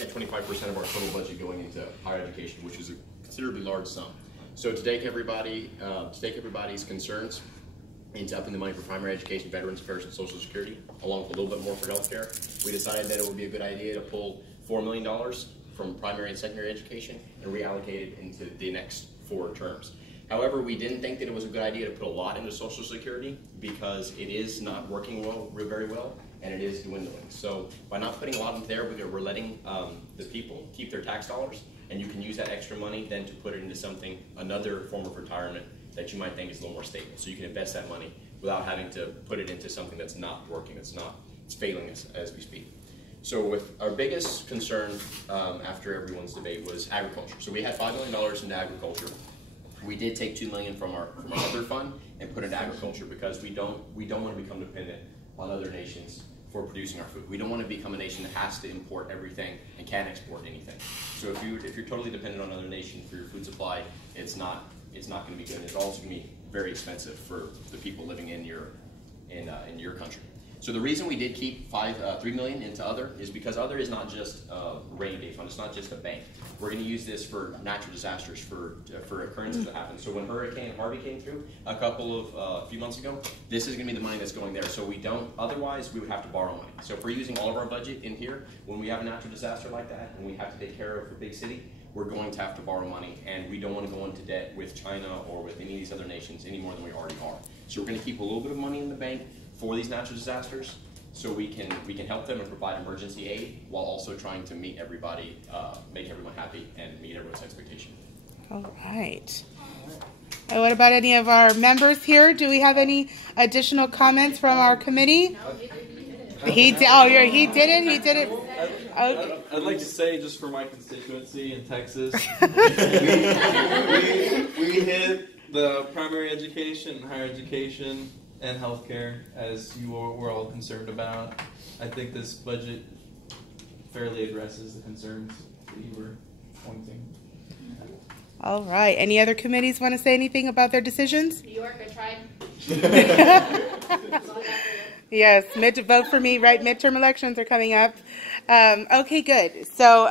at 25% of our total budget going into higher education, which is a considerably large sum. So to take everybody's concerns into upping the money for primary education, Veterans Affairs, and Social Security, along with a little bit more for healthcare, we decided that it would be a good idea to pull $4 million from primary and secondary education and reallocate it into the next 4 terms. However, we didn't think that it was a good idea to put a lot into Social Security because it is not working very well, and it is dwindling. So by not putting a lot into there, we're letting the people keep their tax dollars, and you can use that extra money then to put it into something, another form of retirement that you might think is a little more stable. So you can invest that money without having to put it into something that's not working, it's failing as we speak. So with our biggest concern after everyone's debate was agriculture. So we had $5 million into agriculture. We did take $2 million from our other fund and put it into agriculture because we don't want to become dependent on other nations for producing our food. We don't want to become a nation that has to import everything and can't export anything. So if you're totally dependent on another nation for your food supply, it's not going to be good. And it's also going to be very expensive for the people living in your country. So the reason we did keep $3 million into other is because other is not just a rainy day fund. It's not just a bank. We're going to use this for natural disasters, for occurrences that happen. So when Hurricane Harvey came through a few months ago, this is going to be the money that's going there. So otherwise we would have to borrow money. So if we're using all of our budget in here, when we have a natural disaster like that and we have to take care of a big city, we're going to have to borrow money, and we don't want to go into debt with China or with any of these other nations any more than we already are. So we're going to keep a little bit of money in the bank for these natural disasters, so we can help them and provide emergency aid while also trying to meet everybody, make everyone happy, and meet everyone's expectation. All right. What about any of our members here? Do we have any additional comments from our committee? He did it. Okay. I'd like to say, just for my constituency in Texas, we hit the primary education, higher education, and healthcare, as we're all concerned about. I think this budget fairly addresses the concerns that you were pointing. All right. Any other committees want to say anything about their decisions? New York, I tried. Yes, vote for me, right? Midterm elections are coming up. Okay, good. So.